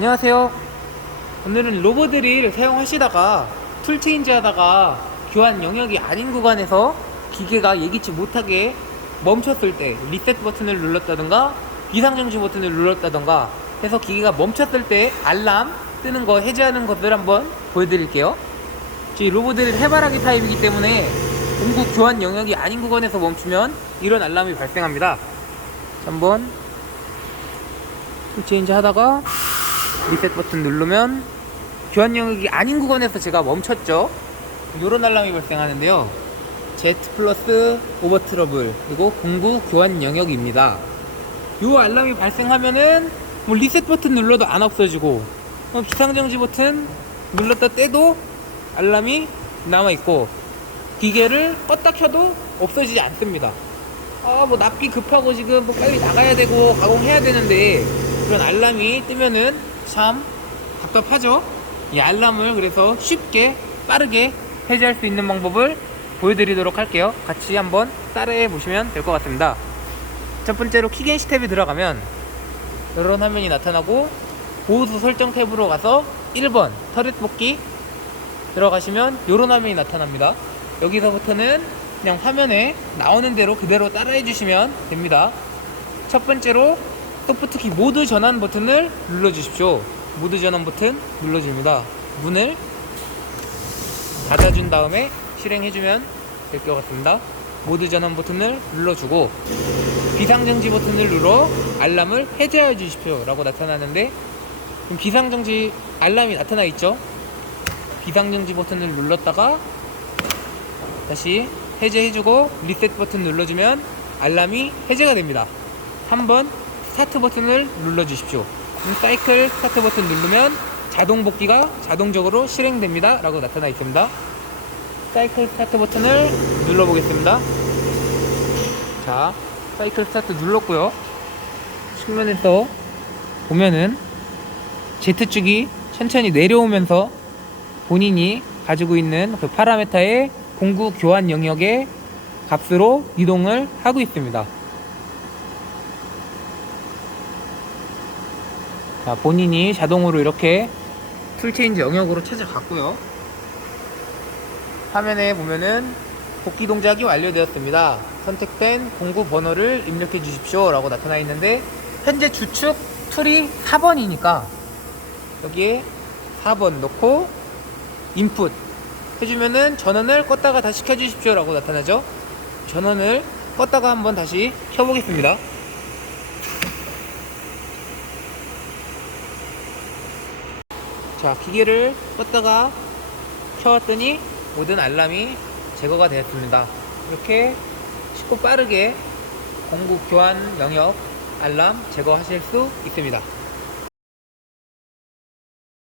안녕하세요. 오늘은 로보드릴 사용하시다가 툴 체인지 하다가 교환 영역이 아닌 구간에서 기계가 예기치 못하게 멈췄을 때 리셋 버튼을 눌렀다던가 비상정지 버튼을 눌렀다던가 해서 기계가 멈췄을 때 알람 뜨는 거 해제하는 것을 한번 보여드릴게요. 저희 로보드릴 해바라기 타입이기 때문에 공구 교환 영역이 아닌 구간에서 멈추면 이런 알람이 발생합니다. 자, 한번 툴 체인지 하다가 리셋 버튼 누르면 교환 영역이 아닌 구간에서 제가 멈췄죠. 이런 알람이 발생하는데요. Z 플러스 오버 트러블 그리고 공구 교환 영역입니다. 이 알람이 발생하면은 뭐 리셋 버튼 눌러도 안 없어지고 어, 비상정지 버튼 눌렀다 떼도 알람이 남아 있고 기계를 껐다 켜도 없어지지 않습니다. 아 뭐 납기 급하고 지금 뭐 빨리 나가야 되고 가공해야 되는데 그런 알람이 뜨면은 참 답답하죠. 이 알람을 그래서 쉽게 빠르게 해제할 수 있는 방법을 보여드리도록 할게요. 같이 한번 따라해 보시면 될 것 같습니다. 첫 번째로 키겐 시 탭에 들어가면 이런 화면이 나타나고 보호수 설정 탭으로 가서 1번 터렛 복귀 들어가시면 이런 화면이 나타납니다. 여기서부터는 그냥 화면에 나오는 대로 그대로 따라해 주시면 됩니다. 첫 번째로 소프트키 모드 전환 버튼을 눌러 주십시오. 모드 전환 버튼 눌러줍니다. 문을 닫아준 다음에 실행해주면 될 것 같습니다. 모드 전환 버튼을 눌러주고 비상정지 버튼을 눌러 알람을 해제해 주십시오 라고 나타나는데 그럼 비상정지 알람이 나타나 있죠 비상정지 버튼을 눌렀다가 다시 해제해주고 리셋 버튼 눌러주면 알람이 해제가 됩니다 3번 스타트 버튼을 눌러 주십시오. 그럼 사이클 스타트 버튼 누르면 자동 복귀가 자동적으로 실행됩니다. 라고 나타나 있습니다. 사이클 스타트 버튼을 눌러 보겠습니다. 자 사이클 스타트 눌렀고요. 측면에서 보면은 Z축이 천천히 내려오면서 본인이 가지고 있는 그 파라메타의 공구 교환 영역의 값으로 이동을 하고 있습니다. 자, 본인이 자동으로 이렇게 툴체인지 영역으로 찾아갔고요. 화면에 보면은 복귀 동작이 완료되었습니다. 선택된 공구 번호를 입력해 주십시오. 라고 나타나 있는데, 현재 주축 툴이 4번이니까, 여기에 4번 넣고, 인풋 해주면은 전원을 껐다가 다시 켜주십시오. 라고 나타나죠. 전원을 껐다가 한번 다시 켜보겠습니다. 자, 기계를 껐다가 켜왔더니 모든 알람이 제거가 되었습니다. 이렇게 쉽고 빠르게 공구 교환 영역 알람 제거하실 수 있습니다.